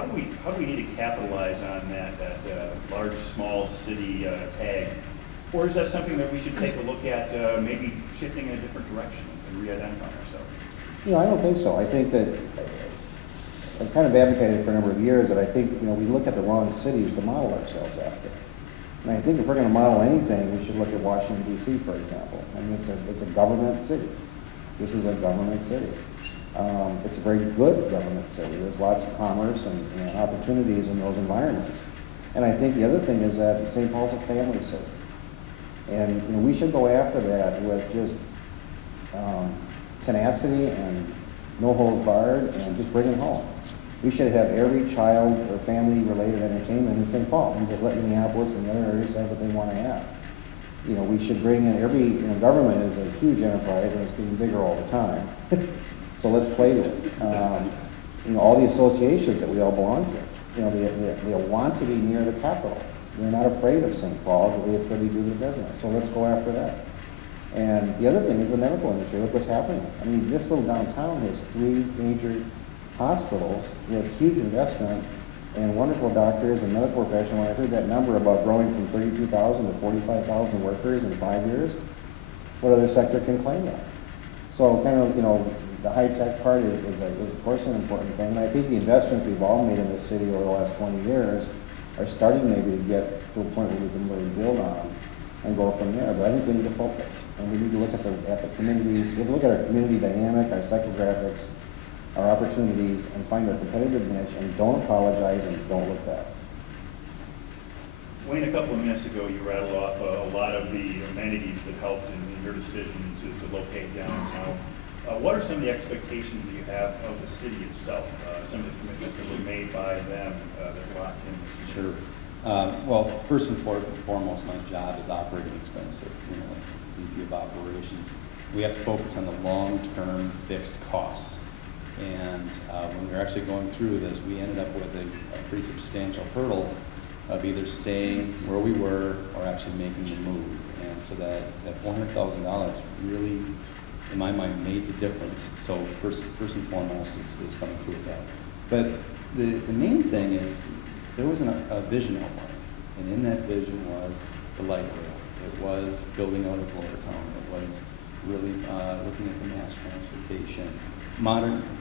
how do we need to capitalize on that large small city tag, or is that something that we should take a look at, maybe shifting in a different direction and re-identifying ourselves? You know, I don't think so. I think that I've kind of advocated for a number of years that I think, you know, we look at the wrong cities to model ourselves after. And I think if we're going to model anything, we should look at Washington, D.C., for example. I mean, it's a government city. This is a government city. It's a very good government city. There's lots of commerce and opportunities in those environments. And I think the other thing is that St. Paul's a family city. And you know, we should go after that with just tenacity and no holds barred and just bring it home. We should have every child or family-related entertainment in St. Paul and just let Minneapolis and the other areas have what they want to have. You know, we should bring in government is a huge enterprise and it's getting bigger all the time. So let's play to it. You know, all the associations that we all belong to, you know, they want to be near the capital. They're not afraid of St. Paul, the way it's going to do their business. So let's go after that. And the other thing is the medical industry. Look what's happening. I mean, this little downtown has 3 major hospitals with huge investment and wonderful doctors and medical professionals. When I heard that number about growing from 32,000 to 45,000 workers in 5 years, what other sector can claim that? So kind of, you know, the high-tech part is of course an important thing. And I think the investments we've all made in this city over the last 20 years are starting maybe to get to a point where we can really build on and go from there. But I think we need to focus. And we need to look at the communities, we have to look at our community dynamic, our psychographics, our opportunities, and find our competitive niche, and don't apologize and don't look back. Wayne, a couple of minutes ago, you rattled off a lot of the amenities that helped in your decision to locate downtown. What are some of the expectations that you have of the city itself? Some of the commitments that were made by them that locked in? Sure. Well, first and foremost, my job is operating expensive. You know, as VP of Operations, we have to focus on the long-term fixed costs. And when we were actually going through this, we ended up with a pretty substantial hurdle of either staying where we were or actually making the move. And so that $400,000 really, in my mind, made the difference. So first and foremost is coming through with that. But the main thing is there was a vision outline. And in that vision was the light rail. It was building out of Lower Town. It was really looking at the mass transportation.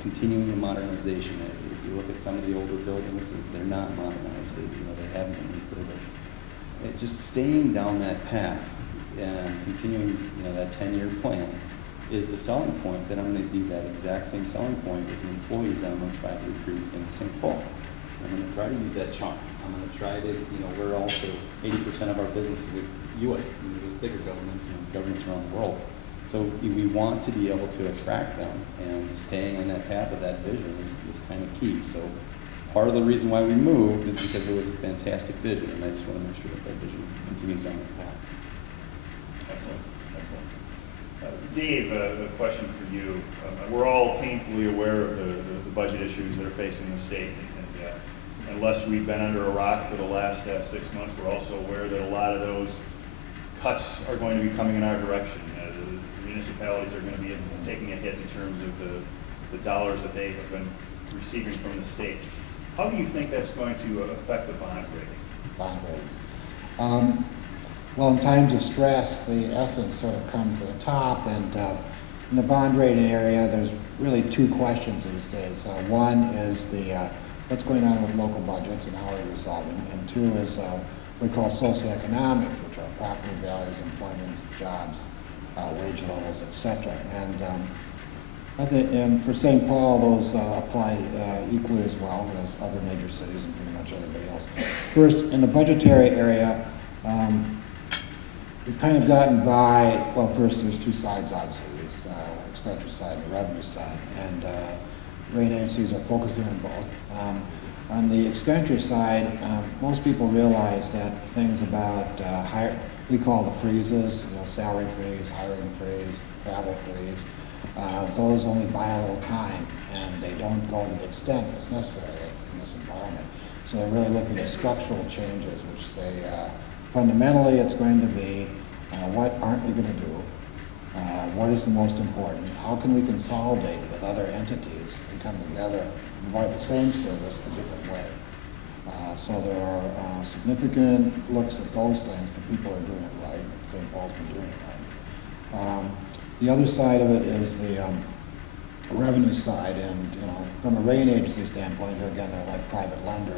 Continuing the modernization. If you look at some of the older buildings, they're not modernized. They haven't been improved. Just staying down that path and continuing, that 10-year plan is the selling point. That I'm going to do that exact same selling point with the employees that I'm going to try to recruit in St. Paul. I'm going to try to use that charm. I'm going to try to, we're also 80% of our business is with U.S. with bigger governments and governments around the world. So we want to be able to attract them, and staying on that path of that vision is kind of key. So part of the reason why we moved is because it was a fantastic vision, and I just want to make sure that vision continues on that path. Excellent. Dave, a question for you. We're all painfully aware of the budget issues that are facing the state, and unless we've been under a rock for the last 6 months, we're also aware that a lot of those cuts are going to be coming in our direction. Municipalities are going to be taking a hit in terms of the dollars that they have been receiving from the state. How do you think that's going to affect the bond rating? Bond ratings. Well, in times of stress, the essence sort of comes to the top, and in the bond rating area, there's really 2 questions these days. One is what's going on with local budgets and how they're resolving, and 2 is what we call socioeconomic, which are property values, employment, jobs, wage levels, etc. And I think, and for St. Paul, those apply equally as well as other major cities and pretty much everybody else. First, in the budgetary area, we've kind of gotten by. Well, first, there's 2 sides, obviously: this expenditure side and the revenue side, and rating agencies are focusing on both. On the expenditure side, most people realize that things about we call the freezes, salary freeze, hiring freeze, travel freeze, those only buy a little time, and they don't go to the extent that's necessary in this environment. So they're really looking at structural changes, which say fundamentally it's going to be what aren't we going to do, what is the most important, how can we consolidate with other entities and come together provide the same service a different way. So there are significant looks at those things for people who are doing it right. St. Paul's been doing it right. The other side of it is the revenue side, and from a rating agency standpoint, here again, they're like private lenders.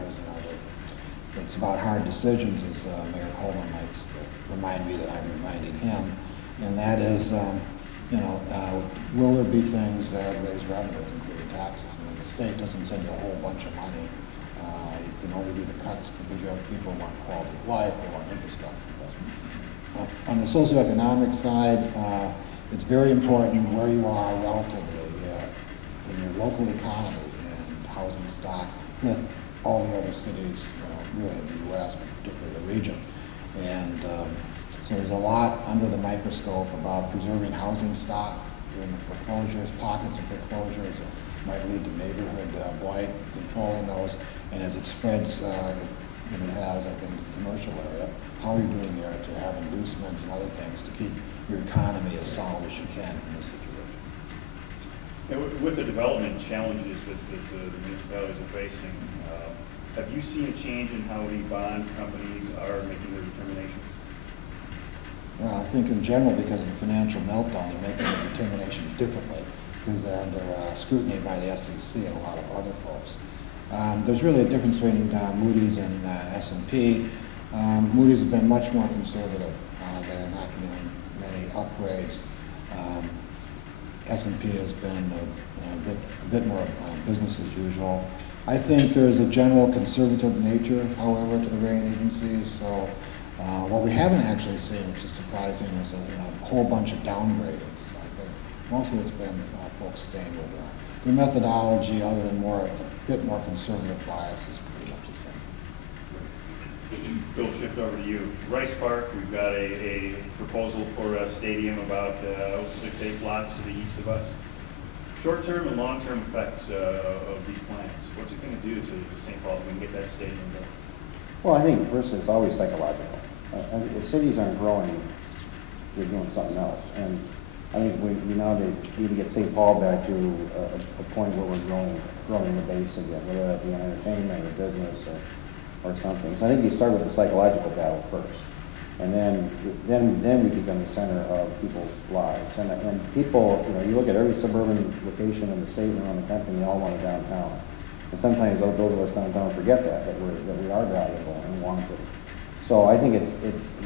It's about hard decisions, as Mayor Coleman likes to remind me that I'm reminding him, and that is, will there be things that raise revenue, including taxes? The state doesn't send you a whole bunch of money. You can only do the cuts because you have people who want quality of life, they want infrastructure investment. On the socioeconomic side, it's very important where you are relatively in your local economy and housing stock with all the other cities, really in the U.S., but particularly the region. And so there's a lot under the microscope about preserving housing stock during the foreclosures, pockets of foreclosures that might lead to neighborhood blight, controlling those. And as it spreads, and it has, I think, the commercial area, how are you doing there to have inducements and other things to keep your economy as solid as you can in this situation? And with the development challenges that the municipalities are facing, have you seen a change in how the bond companies are making their determinations? Well, I think in general, because of the financial meltdown, they're making their determinations differently because they're under scrutiny by the SEC and a lot of other folks. There's really a difference between Moody's and S&P. Moody's has been much more conservative. They're not doing many upgrades. S&P has been a bit more business as usual. I think there's a general conservative nature, however, to the rating agencies. So what we haven't actually seen, which is surprising, is a whole bunch of downgradings. I think mostly it's been folks staying with their methodology, other than a bit more conservative bias is pretty much the same. Bill, shift over to you. Rice Park, we've got a proposal for a stadium about 6-8 blocks to the east of us. Short-term and long-term effects of these plans. What's it going to do to St. Paul if we can get that stadium built? Well, I think first it's always psychological. The cities aren't growing, they're doing something else. And I think we now need to get St. Paul back to a point where we're growing the base again, whether that be entertainment or business or something. So I think you start with the psychological battle first. And then we become the center of people's lives. And people, you look at every suburban location in the state and around the country, they all want a downtown. And sometimes those of us downtown forget that we are valuable and wanted. So I think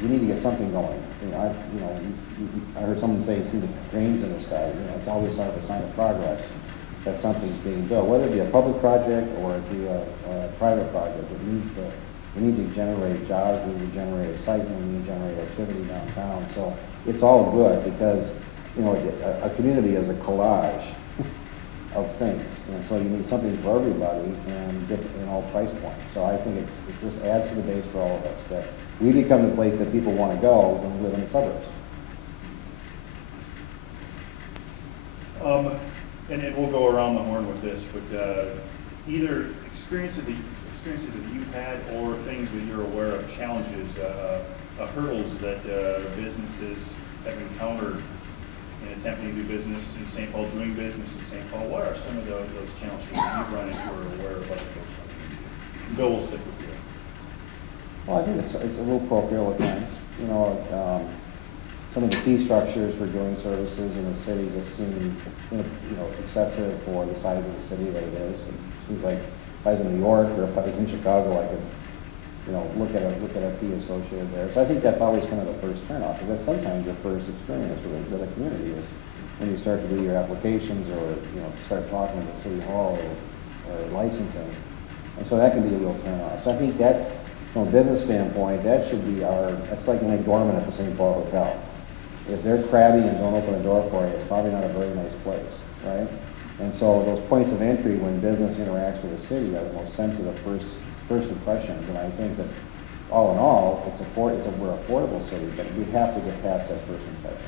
we need to get something going. I heard someone say, see the trains in the sky. It's always sort of a sign of progress that something's being built, whether it be a public project or it be a private project. We need to generate jobs, we need to generate excitement, we need to generate activity downtown. So it's all good because, a community is a collage of things. And so you need something for everybody and in all price points. So I think it just adds to the base for all of us that we become the place that people want to go when we live in the suburbs. And we'll go around the horn with this, but either experiences that you've had or things that you're aware of, challenges, hurdles that businesses have encountered in attempting to do business in St. Paul, doing business in St. Paul. What are some of those challenges that you've run into or are aware of other folks? Bill will stick with you. Well, I think it's a little parochial at times. Some of the fee structures for doing services in the city just seem, excessive for the size of the city that it is. It seems like if I was in New York or if I was in Chicago, I could, look at a fee associated there. So I think that's always kind of the first turnoff, because sometimes your first experience with a community is when you start to do your applications or start talking to the city hall or licensing, and so that can be a real turnoff. So I think that's, from a business standpoint, that should be that's like an doorman at the St. Paul Hotel. If they're crabby and don't open the door for you, it's probably not a very nice place, right? And so those points of entry when business interacts with the city are the most sensitive first impressions. And I think that all in all, we're an affordable city, but we have to get past that first impression.